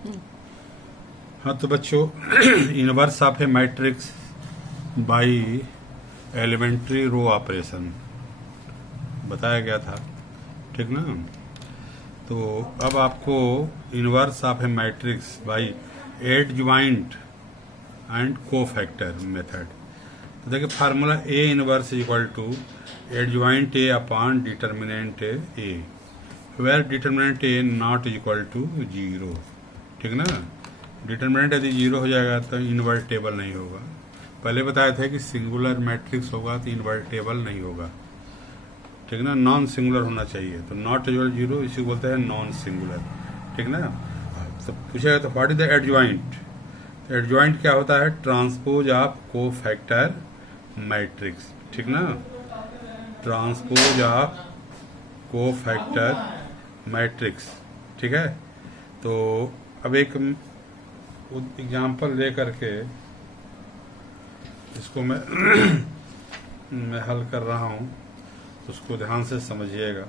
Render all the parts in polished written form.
हाँ तो बच्चों inverse of a matrix by elementary row operation बताया गया था, ठीक ना। तो अब आपको inverse of a matrix by adjoint and cofactor method. तो देखिए formula A inverse equal to adjoint A upon determinant A, where determinant A not equal to zero, ठीक ना। डिटर्मिनेंट यदि जीरो हो जाएगा तो इन्वर्टेबल नहीं होगा। पहले बताया था कि सिंगुलर मैट्रिक्स होगा तो इन्वर्टेबल नहीं होगा, ठीक ना। नॉन सिंगुलर होना चाहिए, तो नॉट इक्वल जीरो इसी को बोलते हैं नॉन सिंगुलर, ठीक ना। तो पूछेगा तो व्हाट इज द एडज्वाइंट। तो एडज्वाइंट क्या होता है, ट्रांसपोज ऑफ कोफैक्टर मैट्रिक्स, ठीक ना। ट्रांसपोज ऑफ कोफैक्टर मैट्रिक्स, ठीक है। तो अब एक एग्जाम्पल ले करके इसको मैं मैं हल कर रहा हूं, तो उसको ध्यान से समझिएगा।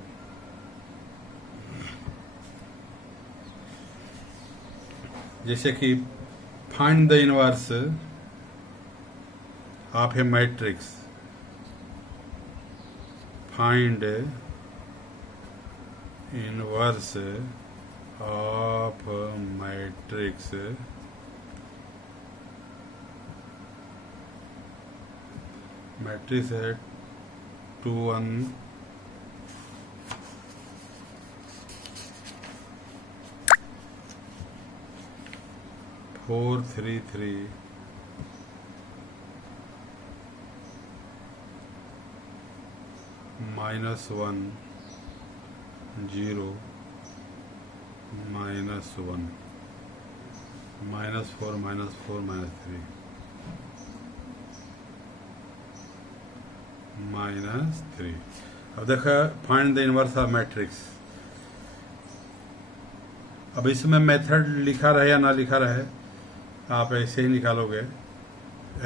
जैसे कि find the inverse of a matrix, find inverse of matrix matrix है 2 1 4 3 3 -1 0 -1 -4 -4 -3 -3। अब देखा find the inverse of matrix. अब इसमें मेथड लिखा रहे या ना लिखा रहे, आप ऐसे ही निकालोगे।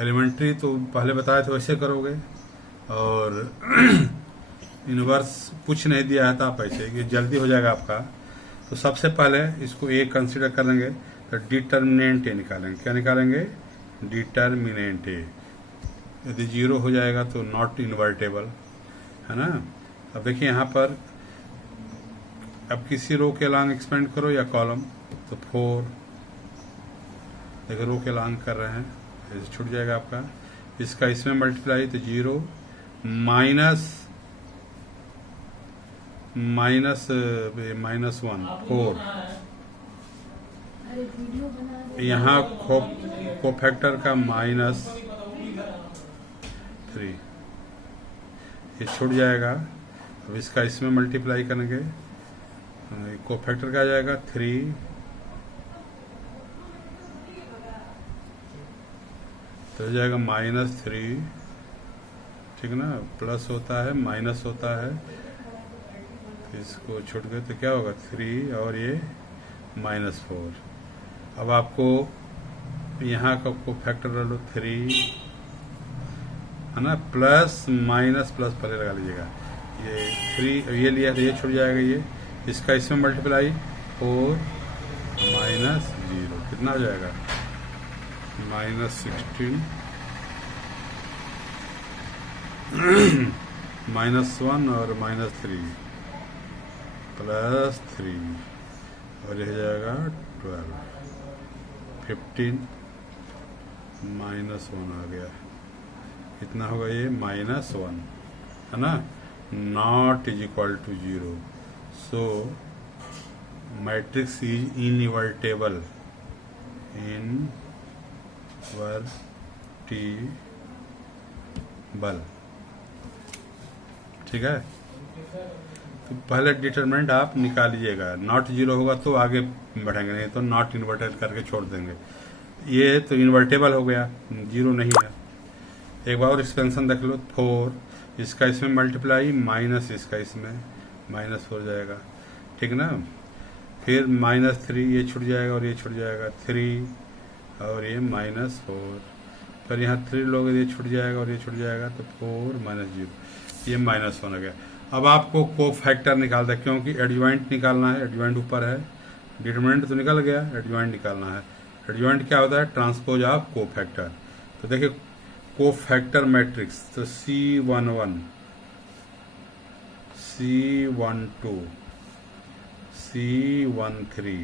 एलिमेंट्री तो पहले बताया तो वैसे करोगे, और इनवर्स कुछ नहीं दिया है तो आप ऐसे, ये जल्दी हो जाएगा आपका। तो सबसे पहले इसको ए कंसिडर करेंगे, तो डिटर्मिनेंट ए निकालेंगे। क्या निकालेंगे, डिटर्मिनेंट ए। यदि जीरो हो जाएगा तो नॉट इन्वर्टेबल, है ना। अब देखिए यहाँ पर अब किसी रो के लॉन्ग एक्सपेंड करो या कॉलम, तो 4 देखिए रो के लॉन्ग कर रहे हैं, ऐसे छूट जाएगा आपका। इसका इसमें मल्टीप्लाई तो 0 -1 4। यहाँ कोफैक्टर का -3, ये छूट जाएगा। अब इसका इसमें मल्टीप्लाई करेंगे, कोफैक्टर का आ जाएगा 3, तो हो जाएगा -3, ठीक ना। प्लस होता है माइनस होता है, तो इसको छूट गए तो क्या होगा 3 और ये -4। अब आपको यहाँ का कोफैक्टर ले लो 3, है ना, प्लस माइनस प्लस पहले लगा लीजिएगा। ये 3 ये लिया तो ये छूट जाएगा, ये इसका इसमें मल्टीप्लाई 4 -0 कितना हो जाएगा -16 -1 और -3 +3 और यह जाएगा 12 15 -1 आ गया। कितना होगा ये -1, है ना। Not is equal to 0, so matrix is invertible, invertible, ठीक है। तो पहले डिटरमिनेंट आप निकाल लीजिएगा। नॉट 0 होगा तो आगे बढ़ेंगे, नहीं तो नॉट इन्वर्टेड करके छोड़ देंगे। ये तो इन्वर्टेबल हो गया, 0 नहीं है। एक बार और एक्सपेंशन देख लो, 4 इसका इसमें मल्टीप्लाई माइनस इसका इसमें -4 जाएगा, ठीक ना। फिर -3 ये छूट जाएगा और ये छूट जाएगा 3 और ये -4, फिर यहाँ 3 लोग ये छूट जाएगा और ये छूट जाएगा, तो 4 -0 ये -1 हो गया। अब आपको कोफैक्टर निकालना है, क्योंकि एडज्वाइंट निकालना है। एडज्वाइंट ऊपर है, डिटरमिनेंट तो निकल गया, एडजॉइंट निकालना है। एडजॉइंट क्या होता है? Transpose of cofactor. तो देखिए कोफैक्टर मैट्रिक्स, तो C11 C12 C13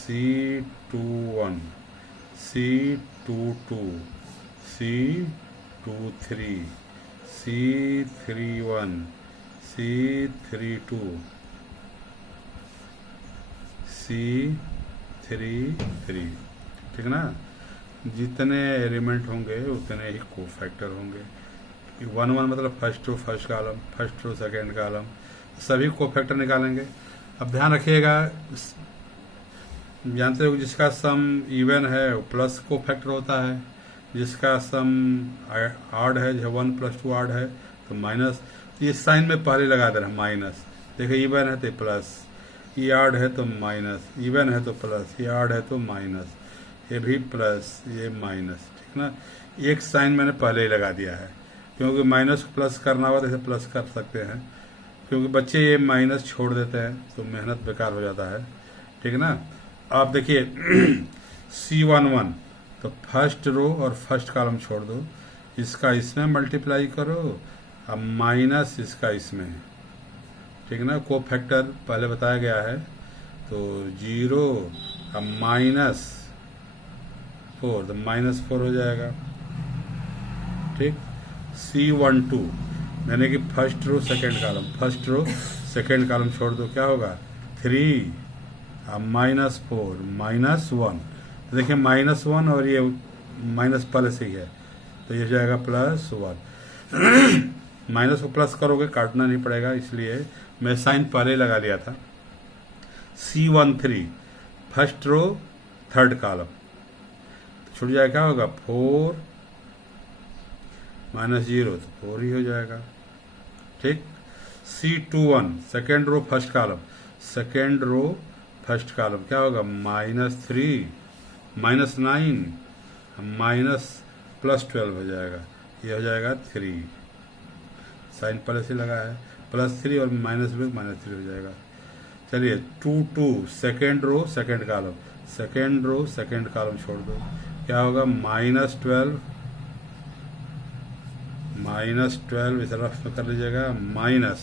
C21 C22 C23 C31 C32 C33, ठीक ना? जितने एलिमेंट होंगे उतने ही कोफैक्टर होंगे। 1 मतलब first row first column, first row second column, सभी कोफैक्टर निकालेंगे। अब ध्यान रखिएगा, जानते हो जिसका सम इवन है वो प्लस कोफैक्टर होता है, जिसका सम ऑड है, जो 1 + 2 ऑड है तो माइनस। ये साइन में पहले लगा दे रहा है माइनस। देखो इवन है तो प्लस, ये ऑड है तो माइनस, इवन है तो प्लस, ये ऑड है तो माइनस, ये भी प्लस, ये माइनस, ठीक ना? एक साइन मैंने पहले ही लगा दिया है, क्योंकि माइनस को प्लस करना हुआ तो इसे प्लस कर सकते हैं, क्योंकि बच्चे ये माइनस छोड़ देते हैं तो मेहनत बेकार हो जाता है, ठीक ना? आप देखिए C11 तो फर्स्ट रो और फर्स्ट कॉलम छोड़ दो, इसका इसमें मल्टीप्लाई करो, अब माइनस इसका इसमें, ठीक ना? कोफैक्टर पहले बताया गया है, तो 0 अब -4 तो -4 हो जाएगा, ठीक। C12 यानी कि first row second column, first row second column छोड़ दो, क्या होगा? 3 अब -4 -1, तो देखिए -1 और ये माइनस पहले से ही है तो ये जाएगा +1। माइनस को प्लस करोगे काटना नहीं पड़ेगा, इसलिए मैं साइन पहले लगा लिया था। C13 first row third column तो छूट जाएगा, क्या होगा? 4 -0 तो 4 ही हो जाएगा, ठीक। C21 second row first column, second row first column क्या होगा? -3 -9 +12 हो जाएगा, ये हो जाएगा 3, साइन पहले से लगा है, +3 और माइनस में -3 हो जाएगा। चलिए 2 second row second column, second row second column छोड़ दो, क्या होगा? -12 इस रफ में कर लीजिएगा, माइनस,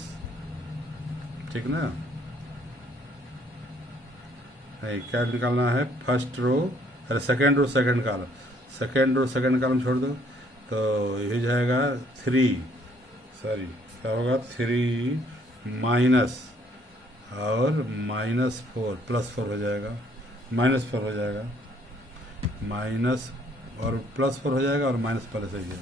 ठीक ना? नहीं, क्या निकालना है? फर्स्ट रो अरे second row second column, second row second column छोड़ दो तो ये जाएगा 3, सॉरी क्या होगा? 3 माइनस और -4 +4 हो जाएगा, -4 हो जाएगा, माइनस और +4 हो जाएगा और माइनस पहले से ही है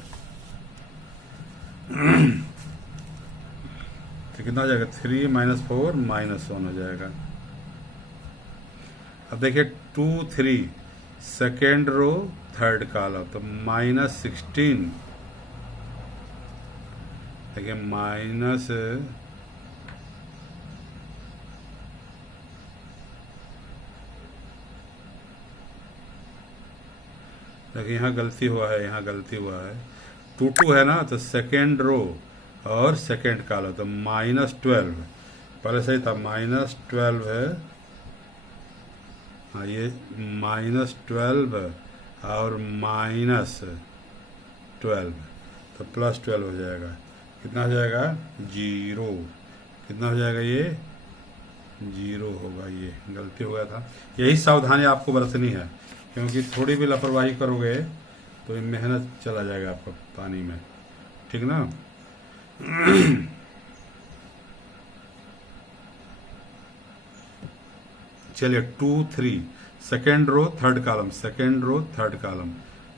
तो कितना हो जाएगा? 3 -4 -1 हो जाएगा। अब देखिए 2 3 सेकेंड रो थर्ड कॉलम तो -16, देखिए माइनस देखिए यहाँ गलती हुआ है, यहाँ गलती हुआ है, 2 है ना, तो सेकेंड रो और सेकेंड कॉलम तो -12 पहले से ही था, -12 है, हाँ ये -12 और -12 तो +12 हो जाएगा, कितना हो जाएगा? 0, कितना हो जाएगा? ये 0 होगा, ये गलती हो गया था। यही सावधानी आपको बरतनी है, क्योंकि थोड़ी भी लापरवाही करोगे तो ये मेहनत चला जाएगा आपका पानी में, ठीक ना? चलिए 2 3 second row third column, second row third column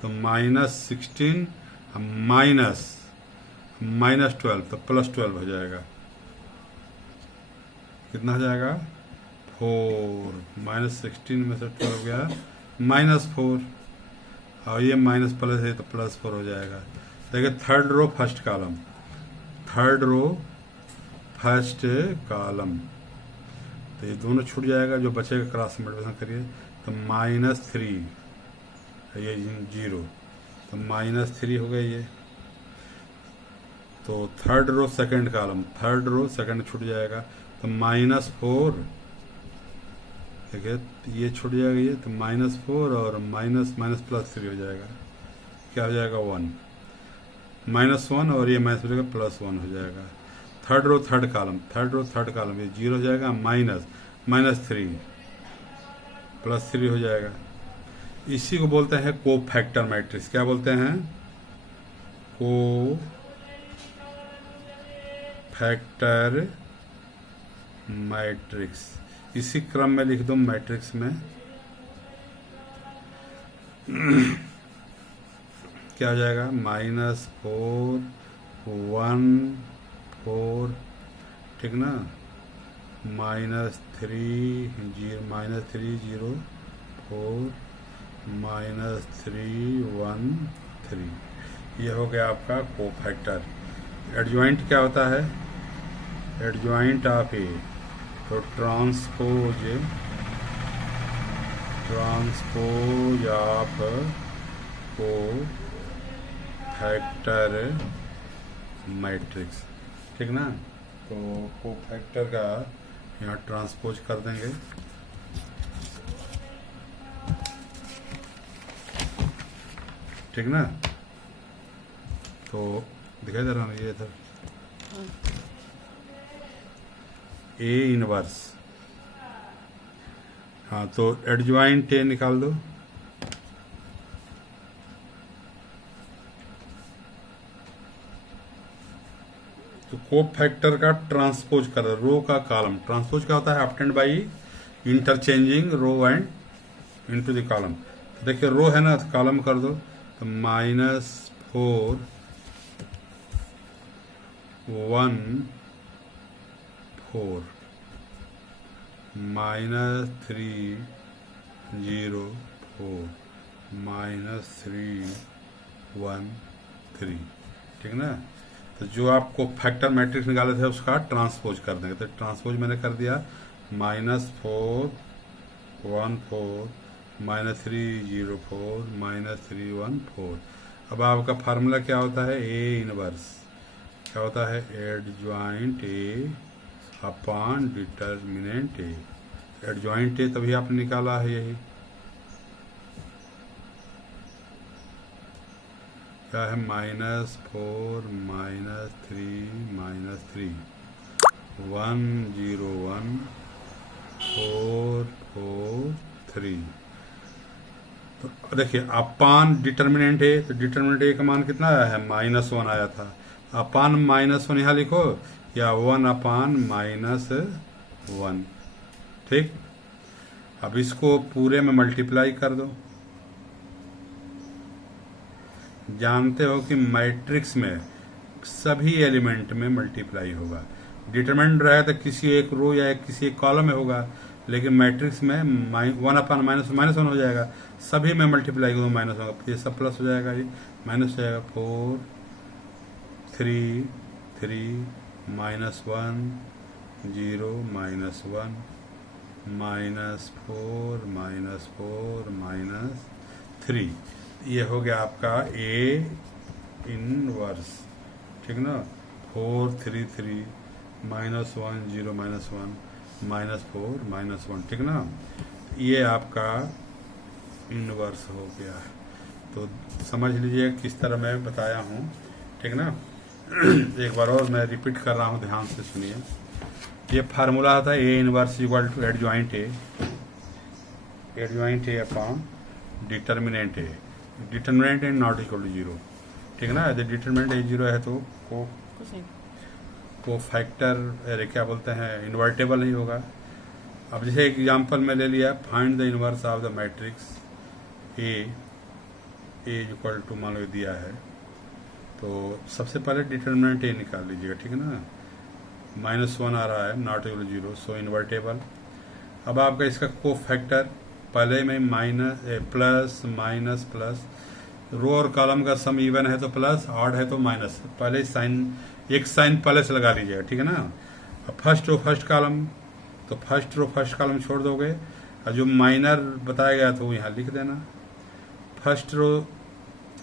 तो -16 -12 तो +12 हो जाएगा, कितना हो जाएगा? 4, -16 में से 12 गया -4 और ये माइनस प्लस है तो +4 हो जाएगा। देखिए third row first column, third row first column तो ये दोनों छूट जाएगा, जो बचेगा क्रॉस मल्टीप्लिकेशन करिए तो -3 ये 0 तो -3 हो गया ये। तो third row second column, third row second छूट जाएगा तो -4 देखिए ये छूट जाएगा, ये तो -4 और माइनस माइनस +3 हो जाएगा, क्या हो जाएगा 1, -1 और ये माइनस हो जाएगा +1 हो जाएगा। थर्ड रो थर्ड कॉलम ये 0 हो जाएगा, -3 +3 हो जाएगा। इसी को बोलते हैं को फैक्टर मैट्रिक्स। क्या बोलते हैं? को फैक्टर मैट्रिक्स। इसी क्रम में लिख दो मैट्रिक्स में क्या हो जाएगा, -4 1 4, ठीक ना, -3 0 4 -3 1 3। ये हो गया आपका कोफैक्टर। एडजॉइंट क्या होता है? एडजॉइंट ऑफ ए, तो ट्रांसपोज ऑफ को फैक्टर मैट्रिक्स, ठीक ना। तो को फैक्टर का यहाँ ट्रांसपोज कर देंगे, ठीक ना। तो दिखाई दे रहा है ये इधर ए इनवर्स। हाँ, तो एडजॉइंट ए निकाल दो। तो को फैक्टर का ट्रांसपोज कर, रो का कॉलम। ट्रांसपोज क्या होता है? Obtained by interchanging row and into the column. तो देखिए रो है ना, तो कॉलम कर दो, तो -4 1 4 -3 0 4 -3 1 3, ठीक ना। तो जो आपको फैक्टर मैट्रिक्स निकाले थे उसका ट्रांसपोज कर देंगे। तो ट्रांसपोज मैंने कर दिया, -4 1 4 -3 0 4 -3 1 4। अब आपका फार्मूला क्या होता है? ए इनवर्स। क्या होता है? Adjoint A upon determinant A. Adjoint A तभी आपने निकाला है, यही क्या है? -4 -3 1 0 1 4 4 3। तो देखिए अपान डिटर्मिनेंट है, तो डिटर्मिनेंट ए का मान कितना आया है? -1 आया था। अपान -1 यहाँ लिखो, या 1 अपान -1, ठीक। अब इसको पूरे में मल्टीप्लाई कर दो। जानते हो कि मैट्रिक्स में सभी एलिमेंट में मल्टीप्लाई होगा। डिटरमिनेंट रहे तो किसी एक रो या किसी एक कॉलम में होगा, लेकिन मैट्रिक्स में 1 अपान -1 हो जाएगा, सभी में मल्टीप्लाई करो माइनस होगा, ये सब प्लस हो जाएगा, ये माइनस हो जाएगा। 4 3 3 -1 0 -1 -4 -3। ये हो गया आपका ए इनवर्स, ठीक ना। 4 3 3 -1 0 -1 -4 -1, ठीक ना। ये आपका इनवर्स हो गया। तो समझ लीजिए किस तरह मैं बताया हूँ, ठीक ना। एक बार और मैं रिपीट कर रहा हूँ, ध्यान से सुनिए। ये फार्मूला था A inverse equal to adjoint A upon determinant A. Determinant A not equal to 0, ठीक ना। यदि डिटर्मिनेंट ए 0 है तो को फैक्टर, अरे क्या बोलते हैं, इन्वर्टेबल नहीं होगा। अब जैसे एक एग्जांपल में ले लिया, find the inverse of the matrix A equal to मान लो दिया है, तो सबसे पहले डिटर्मिनेंट ए निकाल लीजिएगा, ठीक है ना। -1 आ रहा है, नॉट इक्वल 0, सो इन्वर्टेबल। अब आपका इसका को फैक्टर पहले में प्लस माइनस प्लस, रो और कॉलम का सम इवन है तो प्लस, ऑड है तो माइनस। पहले साइन, एक साइन पहले से लगा लीजिएगा, ठीक है ना। अब फर्स्ट रो फर्स्ट कॉलम, तो फर्स्ट रो फर्स्ट कॉलम छोड़ दोगे, और जो माइनर बताया गया था वो यहाँ लिख देना। फर्स्ट रो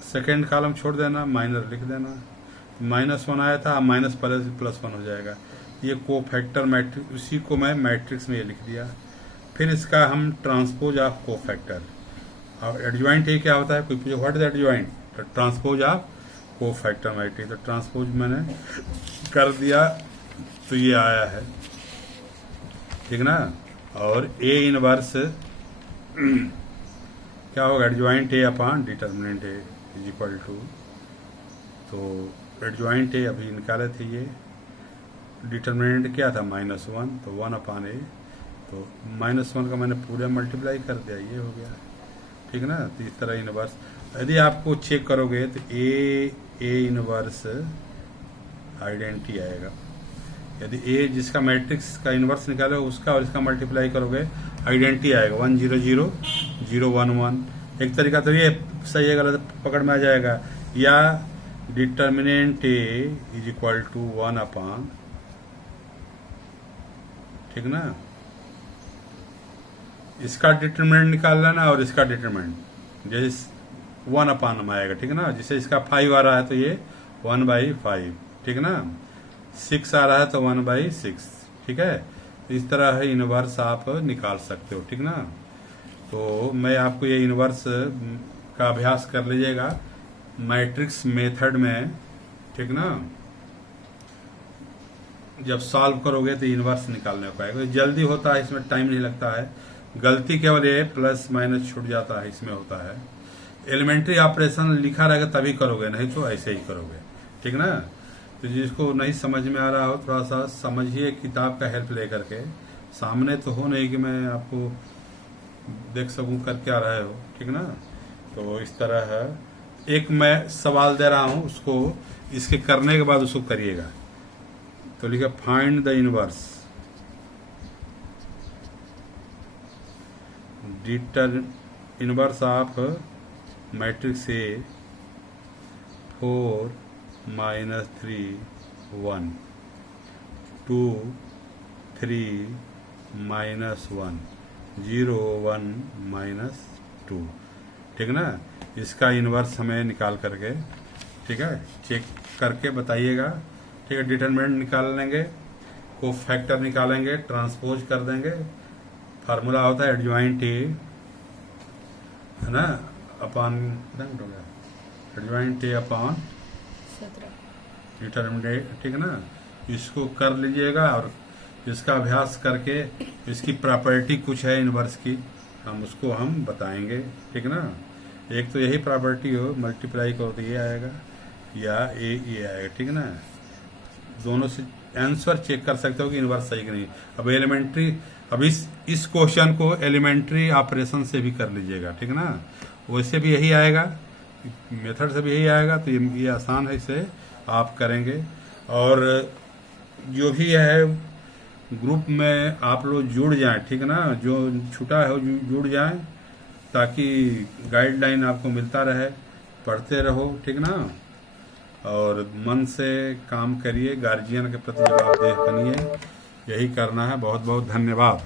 सेकेंड कॉलम छोड़ देना, माइनर लिख देना। -1 आया था, माइनस +1 हो जाएगा। ये को फैक्टर मैट्रिक्स, उसी को मैं मैट्रिक्स में ये लिख दिया। फिर इसका हम ट्रांसपोज ऑफ कोफैक्टर। अब एडजॉइंट ए क्या होता है, कोई पूछे व्हाट इज एडजॉइंट, तो ट्रांसपोज ऑफ कोफैक्टर मैट्रिक्स। तो ट्रांसपोज मैंने कर दिया तो ये आया है, ठीक ना। और ए इनवर्स क्या होगा, adjoint A upon determinant A is equal to, तो एडजॉइंट ए अभी निकाले थे, ये डिटर्मिनेंट क्या था -1, तो 1 अपॉन ए, तो -1 का मैंने पूरा मल्टीप्लाई कर दिया, ये हो गया, ठीक ना। तो इस तरह इनवर्स यदि आपको चेक करोगे तो ए इनवर्स आइडेंटिटी आएगा। यदि ए जिसका मैट्रिक्स का इनवर्स निकालो उसका और इसका मल्टीप्लाई करोगे आइडेंटिटी आएगा 1 0 0 0 1 1। एक तरीका तो ये सही है, गलत पकड़ में आ जाएगा, या determinant A is equal to 1 upon, ठीक ना, इसका डिटरमिनेंट निकाल लेना और इसका डिटरमिनेंट जैसे 1 अपॉन में आएगा, ठीक है ना। जैसे इसका 5 आ रहा है तो ये 1/5, ठीक ना। 6 आ रहा है तो 1/6, ठीक है। इस तरह है इनवर्स आप निकाल सकते हो, ठीक ना। तो मैं आपको ये इनवर्स का अभ्यास कर लीजिएगा मैट्रिक्स मेथड में, ठीक ना। जब सॉल्व करोगे तो इनवर्स निकालने को पाएगा, जल्दी होता है, इसमें टाइम नहीं लगता है। गलती केवल ये प्लस माइनस छूट जाता है, इसमें होता है। एलिमेंट्री ऑपरेशन लिखा रहेगा तभी करोगे, नहीं तो ऐसे ही करोगे, ठीक ना। तो जिसको नहीं समझ में आ रहा हो थोड़ा सा समझिए किताब का हेल्प लेकर के, सामने तो हो नहीं कि मैं आपको देख सकूं कर क्या रहे हो, ठीक ना। तो इस तरह है, एक मैं सवाल दे रहा हूं उसको, इसके करने के बाद उसको करिएगा। तो लिखा find the inverse inverse of matrix A 4 -3 1 2 3 -1 0 1 -2, ठीक ना। इसका इनवर्स हमें निकाल करके, ठीक है, चेक करके बताइएगा, ठीक है। डिटरमिनेंट निकाल लेंगे, कोफैक्टर निकालेंगे, ट्रांसपोज कर देंगे। फार्मूला होता है एडजॉइंट ए, है ना, upon adjoint A upon determinant, ठीक है ना। इसको कर लीजिएगा और इसका अभ्यास करके इसकी प्रॉपर्टी कुछ है इनवर्स की, हम उसको हम बताएंगे, ठीक ना। एक तो यही प्रॉपर्टी हो, मल्टीप्लाई करो तो ये आएगा या ये आएगा, ठीक ना। दोनों से आंसर चेक कर सकते हो कि इनवर्स सही कि नहीं। अब एलिमेंट्री, अब इस क्वेश्चन को एलिमेंट्री ऑपरेशन से भी कर लीजिएगा, ठीक ना। वैसे भी यही आएगा, मेथड से भी यही आएगा, तो ये आसान है, इसे आप करेंगे। और जो भी है ग्रुप में आप लोग जुड़ जाएं, ठीक ना, जो छूटा है जुड़ जाएं, ताकि गाइडलाइन आपको मिलता रहे, पढ़ते रहो, ठीक ना। और मन से काम करिए, गार्जियन के प्रति जवाबदेह बनिए, यही करना है। बहुत बहुत धन्यवाद।